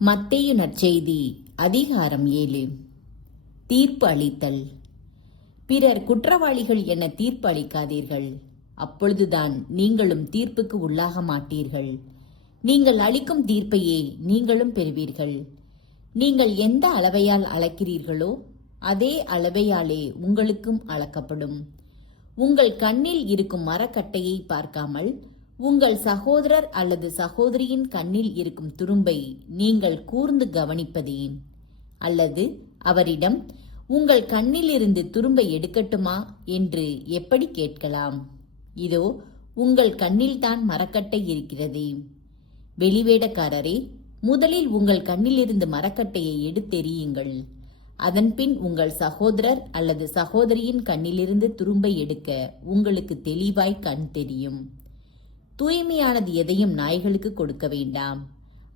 மத்தேயு நற்செய்தி அதிகாரம் 7. தீர்ப்பு அளித்தல். பிறர் குற்றவாளிகள் என தீர்ப்பு அளிக்காதீர்கள், அப்பொழுதுதான் நீங்களும் தீர்ப்புக்கு உள்ளாக மாட்டீர்கள். நீங்கள் அளிக்கும் தீர்ப்பையே நீங்களும் பெறுவீர்கள். நீங்கள் எந்த அளவையால் அளக்கிறீர்களோ அதே அளவையாலே உங்களுக்கும் அளக்கப்படும். உங்கள் கண்ணில் இருக்கும் மரக்கட்டையை பார்க்காமல் உங்கள் சகோதரர் அல்லது சகோதரியின் கண்ணில் இருக்கும் துரும்பை நீங்கள் கூர்ந்து கவனிப்பதேன்? அல்லது அவரிடம், உங்கள் கண்ணில் இருந்து துரும்பை எடுக்கட்டுமா என்று எப்படி கேட்கலாம்? இதோ உங்கள் கண்ணில்தான் மரக்கட்டை இருக்கிறதே. வெளிவேடக்காரரே, முதலில் உங்கள் கண்ணிலிருந்து மரக்கட்டையை எடுத்தெறியுங்கள். அதன்பின் உங்கள் சகோதரர் அல்லது சகோதரியின் கண்ணிலிருந்து துரும்பை எடுக்க உங்களுக்கு தெளிவாய் கண் தெரியும். தூய்மையானது எதையும் நாய்களுக்கு கொடுக்க வேண்டாம்,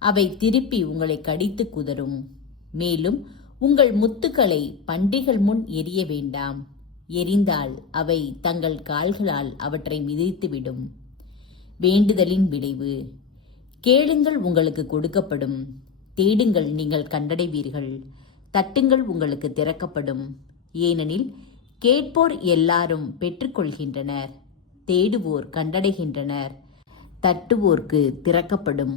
அவை திருப்பி உங்களை கடித்து குதறும். மேலும் உங்கள் முத்துக்களை பன்றிகள் முன் எரிய வேண்டாம், எரிந்தால் அவை தங்கள் கால்களால் அவற்றை மிதித்துவிடும். வேண்டுதலின் விளைவு. கேளுங்கள், உங்களுக்கு கொடுக்கப்படும். தேடுங்கள், நீங்கள் கண்டடைவீர்கள். தட்டுங்கள், உங்களுக்கு திறக்கப்படும். ஏனெனில் கேட்போர் எல்லாரும் பெற்றுக்கொள்கின்றனர், தேடுவோர் கண்டடைகின்றனர், தட்டுவோர்க்கு திறக்கப்படும்.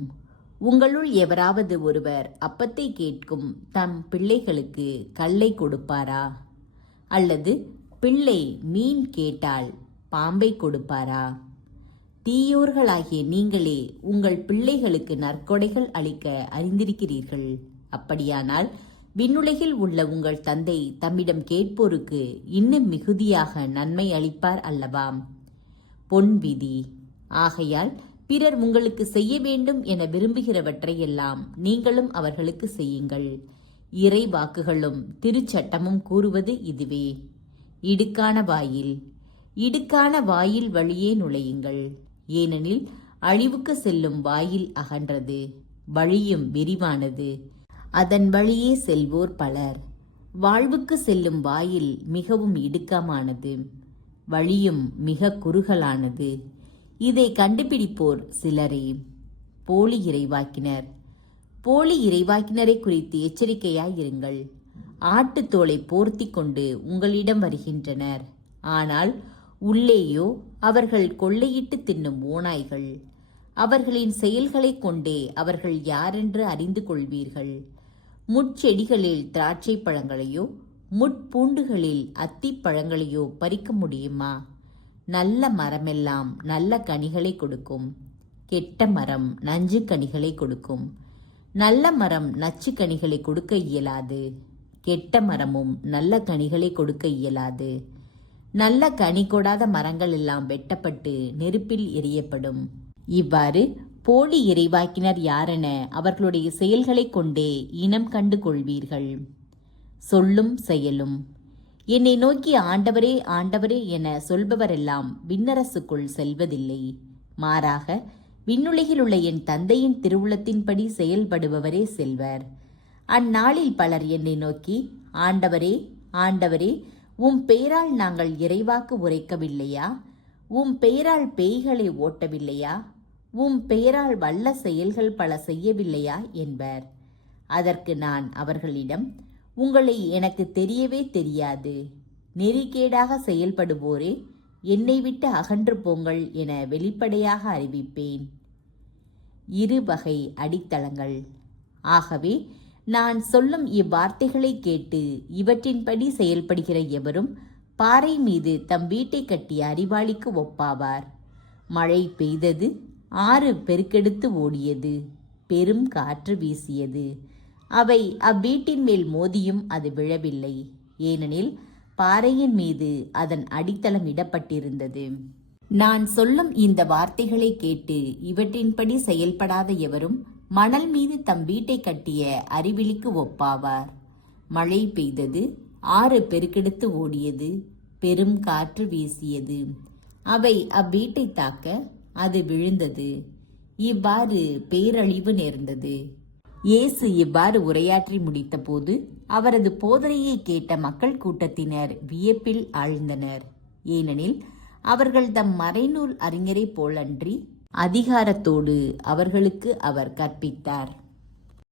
உங்களுள் எவராவது ஒருவர் அப்பத்தை கேட்கும் தம் பிள்ளைகளுக்கு கல்லை கொடுப்பாரா? அல்லது பிள்ளை மீன் கேட்டால் பாம்பை கொடுப்பாரா? தீயோர்களாகிய நீங்களே உங்கள் பிள்ளைகளுக்கு நற்கொடைகள் அளிக்க அறிந்திருக்கிறீர்கள். அப்படியானால் விண்ணுலகில் உள்ள உங்கள் தந்தை தம்மிடம் கேட்போருக்கு இன்னும் மிகுதியாக நன்மை அளிப்பார் அல்லவா? பொன் விதி. ஆகையால் பிறர் உங்களுக்கு செய்ய வேண்டும் என விரும்புகிறவற்றையெல்லாம் நீங்களும் அவர்களுக்கு செய்யுங்கள். இறை வாக்குகளும் திருச்சட்டமும் கூறுவது இதுவே. இடுக்கான வாயில். இடுக்கான வாயில் வழியே நுழையுங்கள். ஏனெனில் அழிவுக்கு செல்லும் வாயில் அகன்றது, வழியும் விரிவானது, அதன் வழியே செல்வோர் பலர். வாழ்வுக்கு செல்லும் வாயில் மிகவும் இடுக்கமானது, வழியும் மிக குறுகலானது, இதை கண்டுபிடிப்போர் சிலரே. போலி இறைவாக்கினர். போலி இறைவாக்கினரை குறித்து எச்சரிக்கையாயிருங்கள். ஆட்டுத்தோலை போர்த்தி கொண்டு உங்களிடம் வருகின்றனர், ஆனால் உள்ளேயோ அவர்கள் கொள்ளையிட்டு தின்னும் ஓநாய்கள். அவர்களின் செயல்களை கொண்டே அவர்கள் யாரென்று அறிந்து கொள்வீர்கள். முட்செடிகளில் திராட்சை பழங்களையோ முட்பூண்டுகளில் அத்திப்பழங்களையோ பறிக்க முடியுமா? நல்ல மரமெல்லாம் நல்ல கனிகளை கொடுக்கும், கெட்ட மரம் நஞ்சு கனிகளை கொடுக்கும். நல்ல மரம் நச்சு கனிகளை கொடுக்க இயலாது, கெட்ட மரமும் நல்ல கனிகளை கொடுக்க இயலாது. நல்ல கனி கொடாத மரங்கள் எல்லாம் வெட்டப்பட்டு நெருப்பில் எரியப்படும். இவ்வாறு போலி இறைவாக்கினர் யாரென அவர்களுடைய செயல்களை கொண்டே இனம் கண்டு கொள்வீர்கள். சொல்லும் செயலும். என்னை நோக்கி ஆண்டவரே ஆண்டவரே என சொல்பவரெல்லாம் விண்ணரசுக்குள் செல்வதில்லை, மாறாக விண்ணுலகில் உள்ள என் தந்தையின் திருவுளத்தின்படி செயல்படுபவரே செல்வர். அந்நாளில் பலர் என்னை நோக்கி, ஆண்டவரே ஆண்டவரே, உம் பெயரால் நாங்கள் இறைவாக்கு உரைக்கவில்லையா? உம் பெயரால் பேய்களை ஓட்டவில்லையா? உம் பெயரால் வல்ல செயல்கள் பல செய்யவில்லையா என்பர். அதற்கு நான் அவர்களிடம், உங்களை எனக்கு தெரியவே தெரியாது. நெறிகேடாக செயல்படுவோரே, என்னை விட்டு அகன்று போங்கள் என வெளிப்படையாக அறிவிப்பேன். இருவகை அடித்தளங்கள். ஆகவே நான் சொல்லும் இவ்வார்த்தைகளை கேட்டு இவற்றின்படி செயல்படுகிற எவரும் பாறை மீது தம் வீட்டை கட்டிய அறிவாளிக்கு ஒப்பாவார். மழை பெய்தது, ஆறு பெருக்கெடுத்து ஓடியது, பெரும் காற்று வீசியது. அவை அவ்வீட்டின் மேல் மோதியும் அது விழவில்லை, ஏனெனில் பாறையின் மீது அதன் அடித்தளம் இடப்பட்டிருந்தது. நான் சொல்லும் இந்த வார்த்தைகளை கேட்டு இவற்றின்படி செயல்படாத எவரும் மணல் மீது தம் வீட்டை கட்டிய அறிவிலிக்கு ஒப்பாவார். மழை பெய்தது, ஆறு பெருக்கெடுத்து ஓடியது, பெரும் காற்று வீசியது. அவை அவ்வீட்டை தாக்க அது விழுந்தது. இவ்வாறு பேரழிவு நேர்ந்தது. இயேசு இவ்வாறு உரையாற்றி முடித்தபோது அவரது போதனையை கேட்ட மக்கள் கூட்டத்தினர் வியப்பில் ஆழ்ந்தனர். ஏனெனில் அவர்கள் தம் மறைநூல் அறிஞரை போலன்றி அதிகாரத்தோடு அவர்களுக்கு அவர் கற்பித்தார்.